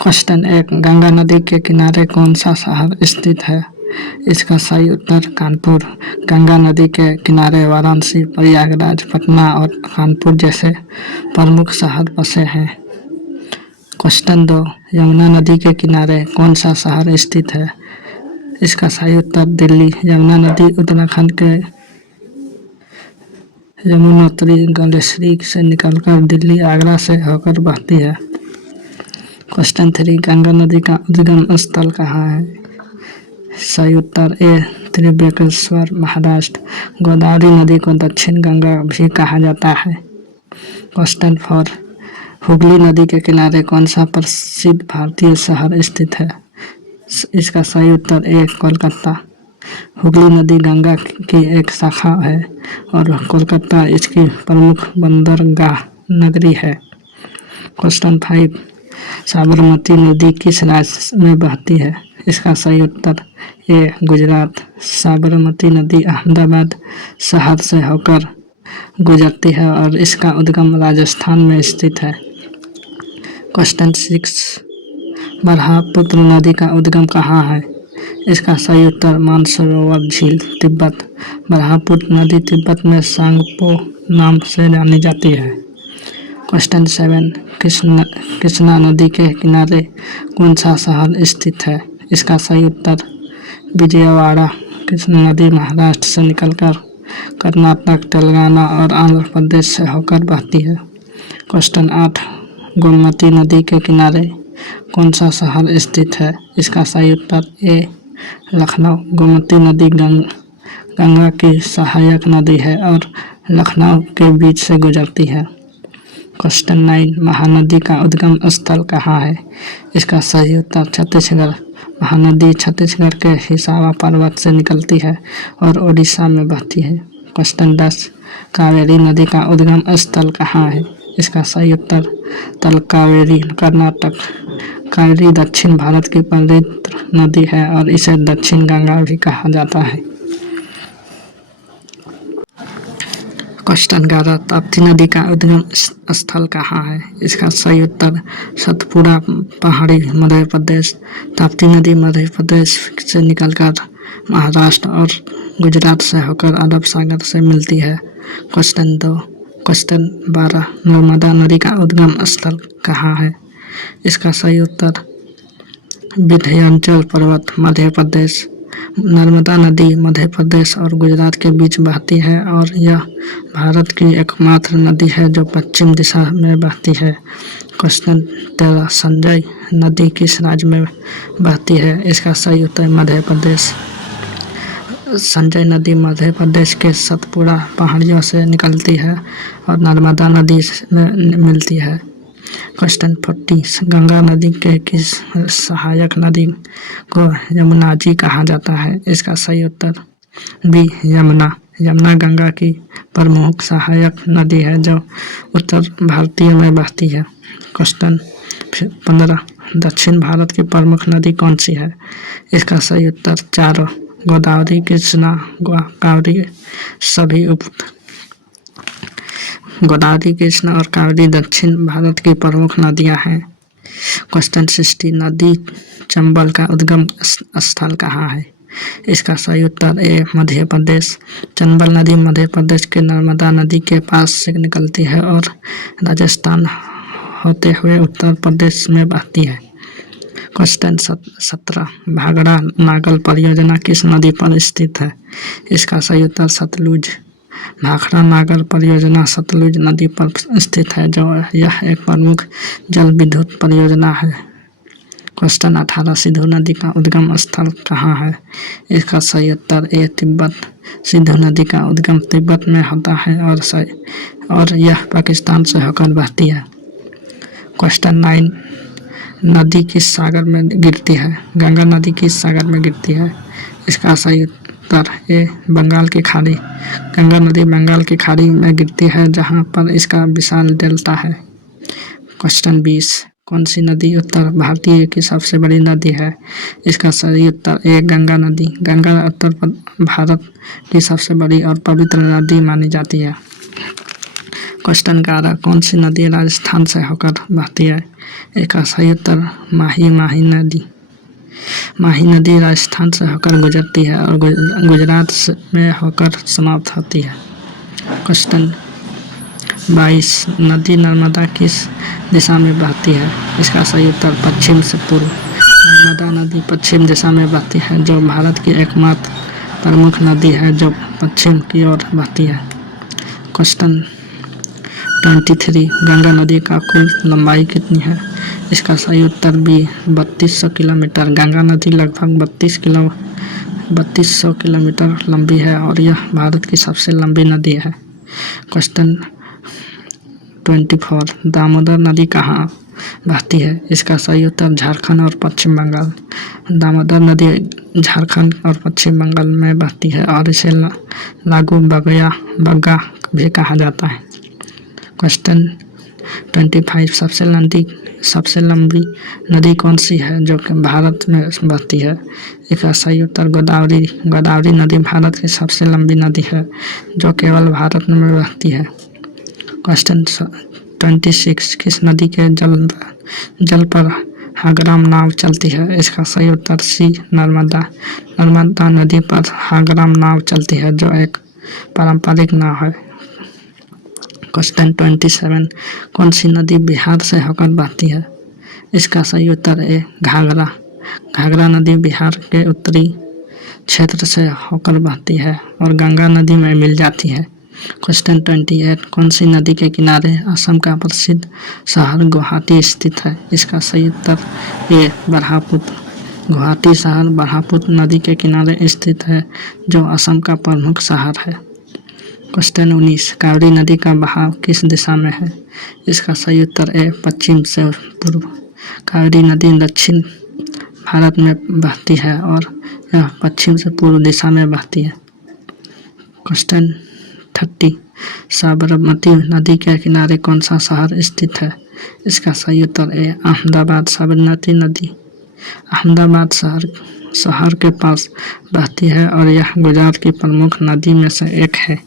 Question 1 Ganga नदी के किनारे कौन सा शहर स्थित है? इसका सही उत्तर कानपुर। गंगा नदी के किनारे वाराणसी, प्रयागराज, पटना और कानपुर जैसे प्रमुख शहर बसे हैं। क्वेश्चन 2 यमुना नदी के किनारे कौन सा शहर स्थित है? इसका सही उत्तर दिल्ली। यमुना नदी उत्तराखंड के यमुनोत्री ग्लेशियर से निकलकर दिल्ली, आगरा से होकर बहती है। क्वेश्चन 3 गंगा नदी का उद्गम स्थल कहाँ है? सही उत्तर ए त्रिवेंकटेश्वर, महाराष्ट्र। गोदावरी नदी को दक्षिण गंगा भी कहा जाता है। क्वेश्चन 4 हुगली नदी के किनारे कौन सा प्रसिद्ध भारतीय शहर स्थित है? इसका सही उत्तर ए कोलकाता। हुगली नदी गंगा की एक शाखा है और कोलकाता इसकी प्रमुख बंदरगाह नगरी है। क्वेश्चन 5 साबरमती नदी किस राज्य में बहती है? इसका सही उत्तर ए गुजरात। साबरमती नदी अहमदाबाद शहर से होकर गुजरती है और इसका उद्गम राजस्थान में स्थित है। क्वेश्चन 6 ब्रह्मपुत्र नदी का उद्गम कहाँ है? इसका सही उत्तर मानसरोवर झील, तिब्बत। ब्रह्मपुत्र नदी तिब्बत में सांगपो नाम से जानी जाती है। क्वेश्चन 7 कृष्णा नदी के किनारे कौन सा शहर स्थित है? इसका सही उत्तर विजयवाड़ा। कृष्णा नदी महाराष्ट्र से निकलकर कर्नाटक, तेलंगाना और आंध्र प्रदेश से होकर बहती है। क्वेश्चन 8 गोमती नदी के किनारे कौन सा शहर स्थित है? इसका सही उत्तर ए लखनऊ। गोमती नदी गंगा की सहायक नदी है और लखनऊ के बीच से गुजरती है। क्वेश्चन 9 महानदी का उद्गम स्थल कहाँ है? इसका सही उत्तर छत्तीसगढ़। महानदी छत्तीसगढ़ के हिसार पर्वत से निकलती है और ओडिशा में बहती है। क्वेश्चन 10 कावेरी नदी का उद्गम स्थल कहाँ है? इसका सही उत्तर तलकावेरी, कर्नाटक। कावेरी दक्षिण भारत की पवित्र नदी है और इसे दक्षिण गंगा भी कहा जाता है। क्वेश्चन 11 ताप्ती नदी का उद्गम स्थल कहाँ है? इसका सही उत्तर सतपुड़ा पहाड़ी, मध्य प्रदेश। ताप्ती नदी मध्य प्रदेश से निकलकर महाराष्ट्र और गुजरात से होकर अरब सागर से मिलती है। क्वेश्चन 12 नर्मदा नदी का उद्गम स्थल कहाँ है? इसका सही उत्तर विंध्याचल पर्वत, मध्य प्रदेश। नर्मदा नदी मध्य प्रदेश और गुजरात के बीच बहती है और यह भारत की एकमात्र नदी है जो पश्चिम दिशा में बहती है। क्वेश्चन 13 संजय नदी किस राज्य में बहती है? इसका सही उत्तर मध्य प्रदेश। संजय नदी मध्य प्रदेश के सतपुड़ा पहाड़ियों से निकलती है और नर्मदा नदी में मिलती है। क्वेश्चन 40 गंगा नदी के किस सहायक नदी को यमुना जी कहा जाता है? इसका सही उत्तर बी यमुना। यमुना गंगा की प्रमुख सहायक नदी है जो उत्तर भारतीय में बहती है। क्वेश्चन 15 दक्षिण भारत की प्रमुख नदी कौन सी है? इसका सही उत्तर चारों गोदावरी, कृष्णा, कावेरी सभी गोदावरी, कृष्णा और कावेरी दक्षिण भारत की प्रमुख नदियां हैं। क्वेश्चन 16 नदी चंबल का उद्गम स्थल कहाँ है? इसका सही उत्तर ए मध्य प्रदेश। चंबल नदी मध्य प्रदेश के नर्मदा नदी के पास से निकलती है और राजस्थान होते हुए उत्तर प्रदेश में बहती है। क्वेश्चन 17 भाखड़ा नागल परियोजना किस नदी पर स्थित है? इसका सही उत्तर सतलुज। भाखड़ा नागल परियोजना सतलुज नदी पर स्थित है जो यह एक प्रमुख जल विद्युत परियोजना है। क्वेश्चन 18 सिंधु नदी का उद्गम स्थल कहाँ है? इसका सही उत्तर ए तिब्बत। सिंधु नदी का उद्गम तिब्बत में होता है और यह पाकिस्तान से होकर बहती है। क्वेश्चन 9 नदी किस सागर में गिरती है? गंगा नदी किस सागर में गिरती है? इसका सही उत्तर ए बंगाल की खाड़ी। गंगा नदी बंगाल की खाड़ी में गिरती है जहां पर इसका विशाल डेल्टा है। क्वेश्चन 20 कौन सी नदी उत्तर भारतीय की सबसे बड़ी नदी है? इसका सही उत्तर ए गंगा नदी। गंगा उत्तर भारत की सबसे बड़ी और पवित्र नदी मानी जाती है। क्वेश्चन 11 कौन सी नदी राजस्थान से होकर बहती है? इसका सही उत्तर माही नदी। माही नदी राजस्थान से होकर गुजरती है और गुजरात में होकर समाप्त होती है। क्वेश्चन 22 नदी नर्मदा किस दिशा में बहती है? इसका सही उत्तर पश्चिम से पूर्व। नर्मदा नदी पश्चिम दिशा में बहती है, जो भारत की एकमात्र प्रमुख नदी है जो पश्चिम की ओर बहती है। क्वेश्चन 23 गंगा नदी का कुल लंबाई कितनी है? इसका सही उत्तर बी 3200 किलोमीटर। गंगा नदी लगभग 3200 किलोमीटर लंबी है और यह भारत की सबसे लंबी नदी है। क्वेश्चन 24 दामोदर नदी कहाँ बहती है? इसका सही उत्तर झारखंड और पश्चिम बंगाल। दामोदर नदी झारखंड और पश्चिम बंगाल में बहती है और इसे लागू बग्गा भी कहा जाता है। क्वेश्चन 25 सबसे लंबी नदी कौन सी है जो कि भारत में बहती है? इसका सही उत्तर गोदावरी नदी भारत की सबसे लंबी नदी है जो केवल भारत में बहती है। क्वेश्चन 26 किस नदी के जल पर हागराम नाव चलती है? इसका सही उत्तर सी नर्मदा नदी पर हागराम नाव चलती है जो एक पारंपरिक नाव है। क्वेश्चन 27 कौन सी नदी बिहार से होकर बहती है? इसका सही उत्तर है घाघरा नदी बिहार के उत्तरी क्षेत्र से होकर बहती है और गंगा नदी में मिल जाती है। क्वेश्चन 28 कौन सी नदी के किनारे असम का प्रसिद्ध शहर गुवाहाटी स्थित है? इसका सही उत्तर ए ब्रह्मपुत्र। गुवाहाटी शहर ब्रह्मपुत्र नदी के किनारे स्थित है जो असम का प्रमुख शहर है। क्वेश्चन 19 कावेरी नदी का बहाव किस दिशा में है? इसका सही उत्तर है पश्चिम से पूर्व। कावेरी नदी दक्षिण भारत में बहती है और यह पश्चिम से पूर्व दिशा में बहती है। क्वेश्चन 30 साबरमती नदी के किनारे कौन सा शहर स्थित है? इसका सही उत्तर है अहमदाबाद। साबरमती नदी अहमदाबाद शहर के पास बहती है और यह गुजरात की प्रमुख नदी में से एक है।